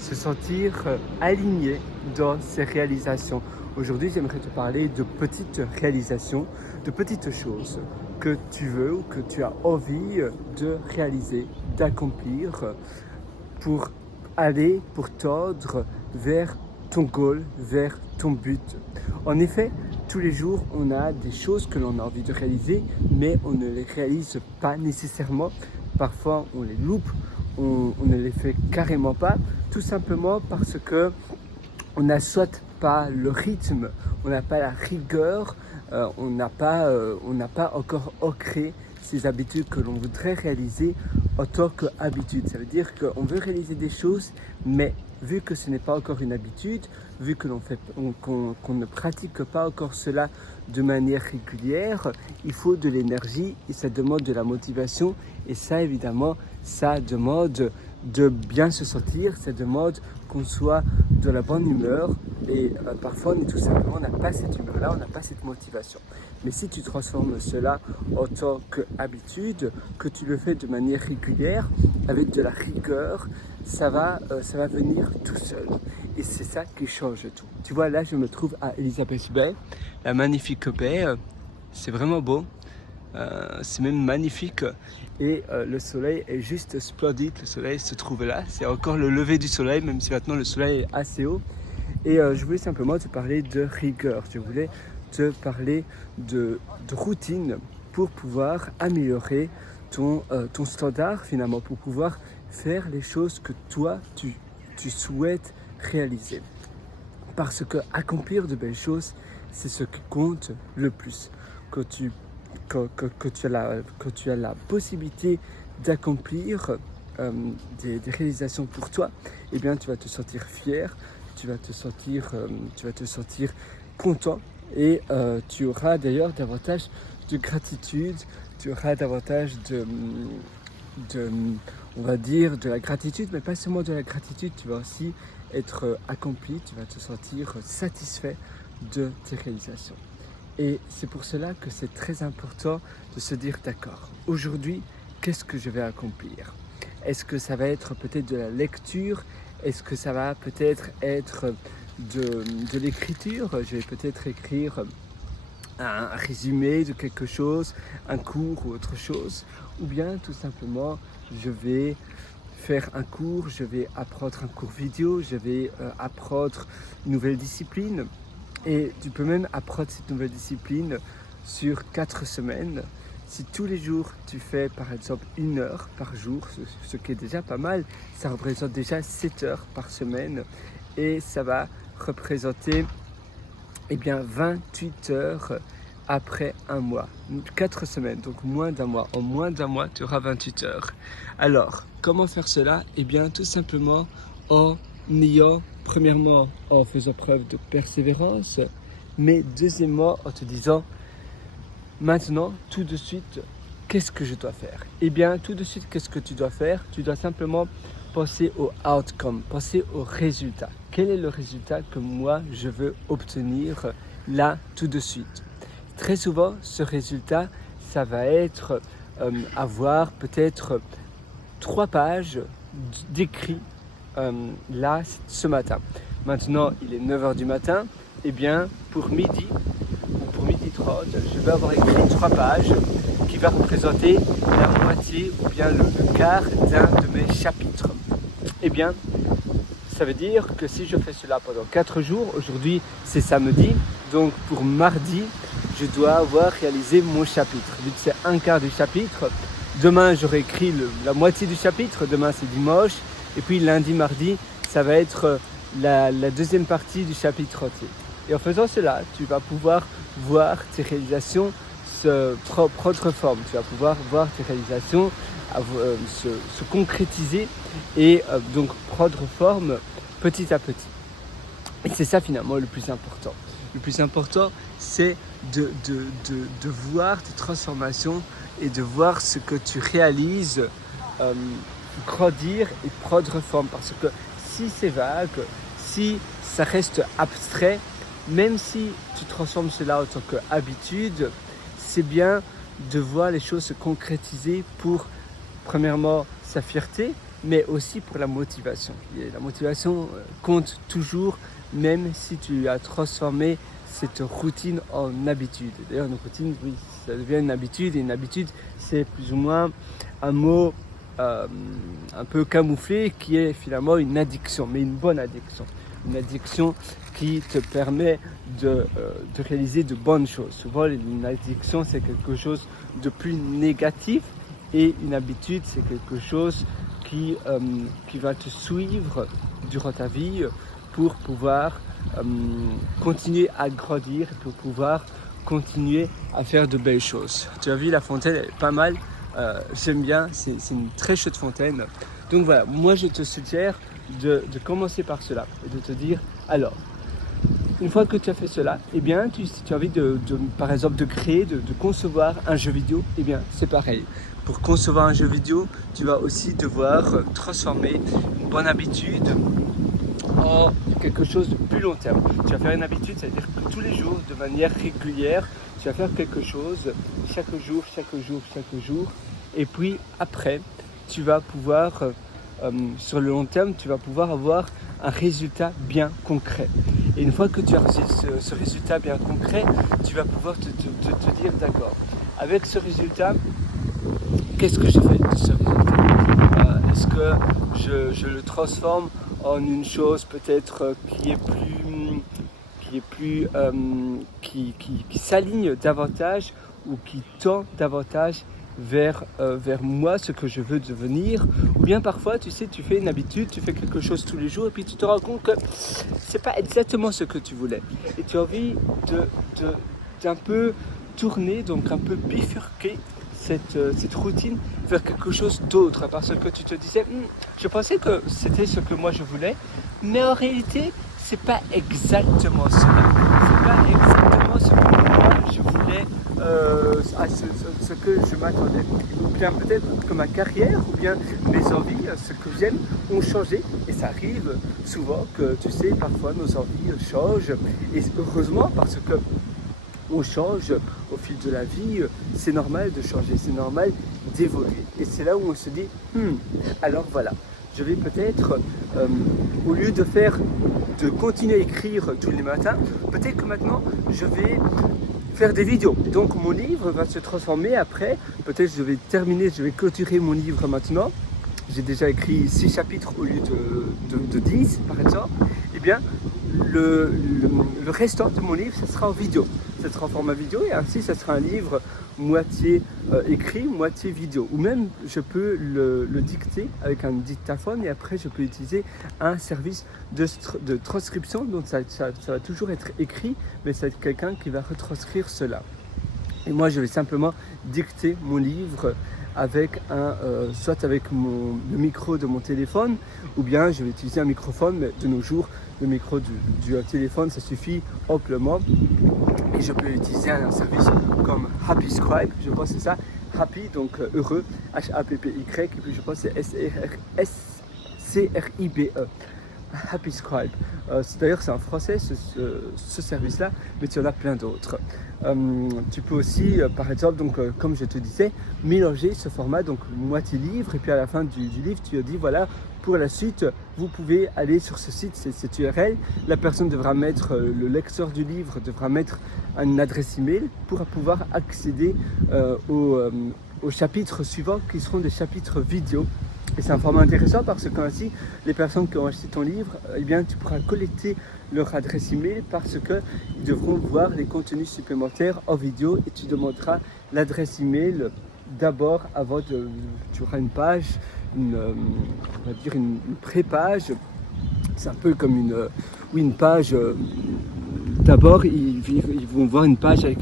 se sentir aligné dans ses réalisations. Aujourd'hui, j'aimerais te parler de petites réalisations, de petites choses que tu veux ou que tu as envie de réaliser, d'accomplir pour pour tendre vers ton goal, vers ton but. En effet, tous les jours, on a des choses que l'on a envie de réaliser, mais on ne les réalise pas nécessairement. Parfois, on les loupe, on ne les fait carrément pas, tout simplement parce que on n'a soit pas le rythme, on n'a pas la rigueur, on n'a pas encore ancré ces habitudes que l'on voudrait réaliser en tant qu'habitude. Ça veut dire qu'on veut réaliser des choses, mais vu que ce n'est pas encore une habitude, vu que qu'on ne pratique pas encore cela de manière régulière, il faut de l'énergie et ça demande de la motivation. Et ça, évidemment, ça demande de bien se sentir, ça demande qu'on soit de la bonne humeur et parfois on n'a pas cette humeur-là, on n'a pas cette motivation. Mais si tu transformes cela en tant qu'habitude, que tu le fais de manière régulière, avec de la rigueur, ça va venir tout seul. Et c'est ça qui change tout. Tu vois, là je me trouve à Elizabeth Bay, la magnifique baie, c'est vraiment beau. C'est même magnifique et le soleil est juste splendide, le soleil se trouve là, c'est encore le lever du soleil même si maintenant le soleil est assez haut et je voulais simplement te parler de rigueur, je voulais te parler de routine pour pouvoir améliorer ton standard finalement, pour pouvoir faire les choses que toi tu souhaites réaliser, parce que accomplir de belles choses c'est ce qui compte le plus. Quand tu as la possibilité d'accomplir des réalisations pour toi, eh bien tu vas te sentir fier, tu vas te sentir content et tu auras d'ailleurs davantage de gratitude, tu auras davantage on va dire, de la gratitude, mais pas seulement de la gratitude, tu vas aussi être accompli, tu vas te sentir satisfait de tes réalisations. Et c'est pour cela que c'est très important de se dire d'accord, aujourd'hui, qu'est-ce que je vais accomplir? Est-ce que ça va être peut-être de la lecture? Est-ce que ça va peut-être être de l'écriture? Je vais peut-être écrire un résumé de quelque chose, un cours ou autre chose. Ou bien tout simplement, je vais faire un cours, je vais apprendre un cours vidéo, je vais apprendre une nouvelle discipline. Et tu peux même apprendre cette nouvelle discipline sur 4 semaines. Si tous les jours tu fais par exemple 1 heure par jour, ce qui est déjà pas mal, ça représente déjà 7 heures par semaine et ça va représenter 28 heures après un mois, 4 semaines, donc moins d'un mois. En moins d'un mois, tu auras 28 heures. Alors, comment faire cela? Eh bien, tout simplement en premièrement, en faisant preuve de persévérance, mais deuxièmement, en te disant, maintenant, tout de suite, qu'est-ce que je dois faire? Eh bien, tout de suite, qu'est-ce que tu dois faire? Tu dois simplement penser au outcome, penser au résultat. Quel est le résultat que moi, je veux obtenir là, tout de suite? Très souvent, ce résultat, ça va être avoir peut-être 3 pages d'écrit là, ce matin. Maintenant, il est 9h du matin. Eh bien, pour midi ou pour midi 30, je vais avoir écrit 3 pages qui va représenter la moitié ou bien le quart d'un de mes chapitres. Eh bien, ça veut dire que si je fais cela pendant 4 jours, aujourd'hui c'est samedi, donc pour mardi, je dois avoir réalisé mon chapitre. Vu que c'est un quart du chapitre, demain j'aurai écrit la moitié du chapitre, demain c'est dimanche, et puis lundi, mardi, ça va être la deuxième partie du chapitre entier. Et en faisant cela, tu vas pouvoir voir tes réalisations prendre forme. Tu vas pouvoir voir tes réalisations se concrétiser et donc prendre forme petit à petit. Et c'est ça finalement le plus important. Le plus important, c'est de voir tes transformations et de voir ce que tu réalises grandir et prendre forme. Parce que si c'est vague, si ça reste abstrait, même si tu transformes cela en tant qu'habitude, c'est bien de voir les choses se concrétiser pour, premièrement, sa fierté, mais aussi pour la motivation. Et la motivation compte toujours, même si tu as transformé cette routine en habitude. D'ailleurs, une routine, oui, ça devient une habitude, et une habitude, c'est plus ou moins un mot un peu camouflé qui est finalement une addiction, mais une bonne addiction. Une addiction qui te permet de réaliser de bonnes choses. Souvent, une addiction, c'est quelque chose de plus négatif, et une habitude, c'est quelque chose qui va te suivre durant ta vie pour pouvoir continuer à grandir, pour pouvoir continuer à faire de belles choses. Tu as vu, la fontaine, elle est pas mal. J'aime bien, c'est une très chouette fontaine. Donc voilà, moi je te suggère de commencer par cela et de te dire, alors, une fois que tu as fait cela, eh bien, si tu as envie par exemple de créer, de concevoir un jeu vidéo, eh bien c'est pareil. Pour concevoir un jeu vidéo, tu vas aussi devoir transformer une bonne habitude en quelque chose de plus long terme. Tu vas faire une habitude, c'est-à-dire que tous les jours, de manière régulière, tu vas faire quelque chose chaque jour, et puis après, tu vas pouvoir, sur le long terme, tu vas pouvoir avoir un résultat bien concret. Et une fois que tu as ce résultat bien concret, tu vas pouvoir te dire, d'accord, avec ce résultat, qu'est-ce que je fais de ce résultat? Est-ce que je le transforme en une chose peut-être qui s'aligne davantage, ou qui tend davantage vers moi, ce que je veux devenir? Ou bien parfois, tu sais, tu fais une habitude, tu fais quelque chose tous les jours, et puis tu te rends compte que c'est pas exactement ce que tu voulais. Et tu as envie d'un peu tourner, donc un peu bifurquer cette routine vers quelque chose d'autre, parce que tu te disais, je pensais que c'était ce que moi je voulais, mais en réalité, c'est pas exactement cela. C'est pas exactement ce que moi je voulais, à ce que je m'attendais. Ou bien peut-être que ma carrière, ou bien mes envies, ce que j'aime, ont changé. Et ça arrive souvent que, tu sais, parfois nos envies changent. Et heureusement, parce que on change au fil de la vie, c'est normal de changer, c'est normal d'évoluer. Et c'est là où on se dit, alors voilà, je vais peut-être, au lieu de continuer à écrire tous les matins, peut-être que maintenant je vais faire des vidéos. Donc mon livre va se transformer après, peut-être je vais clôturer mon livre maintenant. J'ai déjà écrit 6 chapitres au lieu de 10 par exemple. Eh bien, le restant de mon livre, ça sera en vidéo. Ça sera en format vidéo, et ainsi ça sera un livre moitié écrit, moitié vidéo. Ou même je peux le dicter avec un dictaphone, et après je peux utiliser un service de transcription. Donc ça va toujours être écrit, mais c'est quelqu'un qui va retranscrire cela. Et moi je vais simplement dicter mon livre avec soit avec le micro de mon téléphone, ou bien je vais utiliser un microphone, mais de nos jours le micro du téléphone ça suffit amplement. Et je peux utiliser un service comme Happy Scribe, je pense que c'est ça, Happy, donc heureux, H-A-P-P-Y, et puis je pense que c'est S-C-R-I-B-E. Happy Scribe. D'ailleurs, c'est en français ce service-là, mais tu en as plein d'autres. Tu peux aussi, par exemple, donc, comme je te disais, mélanger ce format, donc moitié livre, et puis à la fin du livre, tu as dit voilà, pour la suite, vous pouvez aller sur ce site, cette URL. La personne devra mettre, le lecteur du livre devra mettre une adresse email pour pouvoir accéder aux chapitres suivants, qui seront des chapitres vidéo. Et c'est un format intéressant parce que ainsi, les personnes qui ont acheté ton livre, eh bien, tu pourras collecter leur adresse email, parce qu'ils devront voir les contenus supplémentaires en vidéo, et tu demanderas l'adresse email d'abord tu auras une page, on va dire une pré-page. C'est un peu comme une page. D'abord, ils vont voir une page avec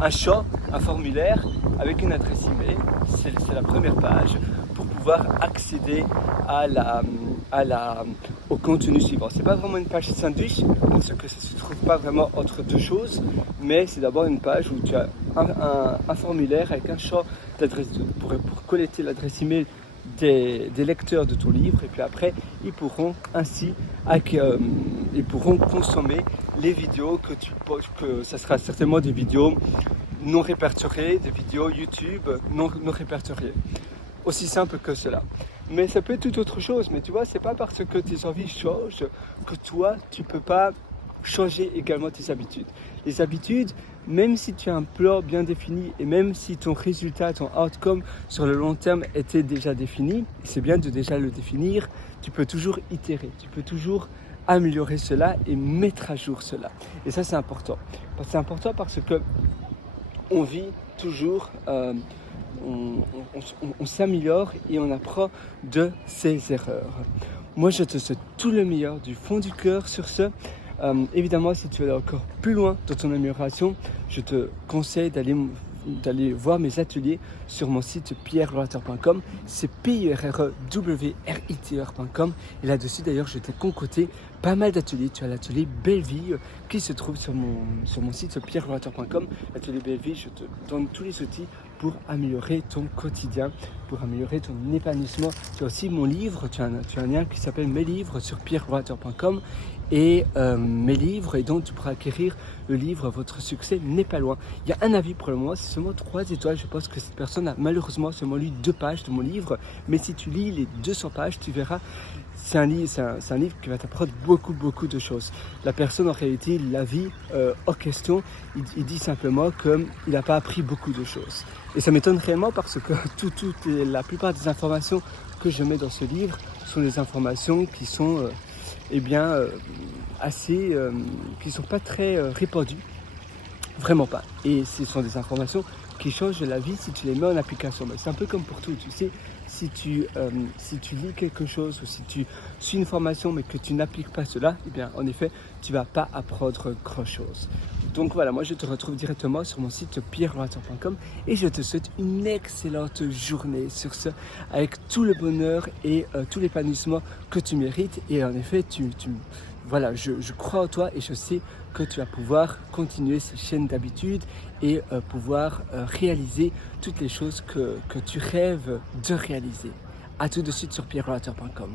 un champ, un formulaire avec une adresse email. C'est la première page pour pouvoir accéder au contenu suivant. C'est pas vraiment une page sandwich, parce que ça se trouve pas vraiment entre deux choses, mais c'est d'abord une page où tu as un formulaire avec un champ d'adresse pour collecter l'adresse email des lecteurs de ton livre, et puis après ils pourront ainsi consommer les vidéos que ça sera certainement des vidéos non répertoriées, des vidéos YouTube non répertoriées. Aussi simple que cela. mais ça peut être toute autre chose. Mais tu vois, c'est pas parce que tes envies changent que toi, tu peux pas changer également tes habitudes. Les habitudes, même si tu as un plan bien défini et même si ton résultat, ton outcome sur le long terme était déjà défini, et c'est bien de déjà le définir, tu peux toujours itérer, tu peux toujours améliorer cela et mettre à jour cela. Et ça, c'est important. C'est important parce que on vit toujours, on s'améliore et on apprend de ses erreurs. Moi, je te souhaite tout le meilleur du fond du cœur sur ce. Évidemment, si tu veux aller encore plus loin dans ton amélioration, je te conseille d'aller voir mes ateliers sur mon site pierrewriter.com. C'est pierrewriter.com. Et là-dessus, d'ailleurs, je t'ai concocté pas mal d'ateliers. Tu as l'atelier Belle Vie qui se trouve sur mon site pierrewriter.com. L'atelier Belle Vie, je te donne tous les outils pour améliorer ton quotidien, pour améliorer ton épanouissement. Tu as aussi mon livre, tu as un lien qui s'appelle Mes livres sur pierrewriter.com et mes livres, et donc tu pourras acquérir le livre Votre succès n'est pas loin. Il y a un avis pour le moment, c'est seulement 3 étoiles. Je pense que cette personne a malheureusement seulement lu 2 pages de mon livre, mais si tu lis les 200 pages, tu verras, c'est un livre qui va t'apprendre beaucoup de choses. La personne en réalité, l'avis hors question, il dit simplement qu'il n'a pas appris beaucoup de choses. Et ça m'étonne réellement parce que la plupart des informations que je mets dans ce livre sont des informations qui sont qui sont pas très répandues, vraiment pas. Et ce sont des informations qui changent la vie si tu les mets en application. Mais c'est un peu comme pour tout, tu sais, si tu lis quelque chose ou si tu suis une formation mais que tu n'appliques pas cela, eh bien en effet, tu vas pas apprendre grand chose. Donc voilà, moi je te retrouve directement sur mon site pierrewriter.com et je te souhaite une excellente journée sur ce, avec tout le bonheur et tout l'épanouissement que tu mérites. Et en effet, voilà, je crois en toi et je sais que tu vas pouvoir continuer ces chaînes d'habitudes et pouvoir réaliser toutes les choses que tu rêves de réaliser. À tout de suite sur pierrewriter.com.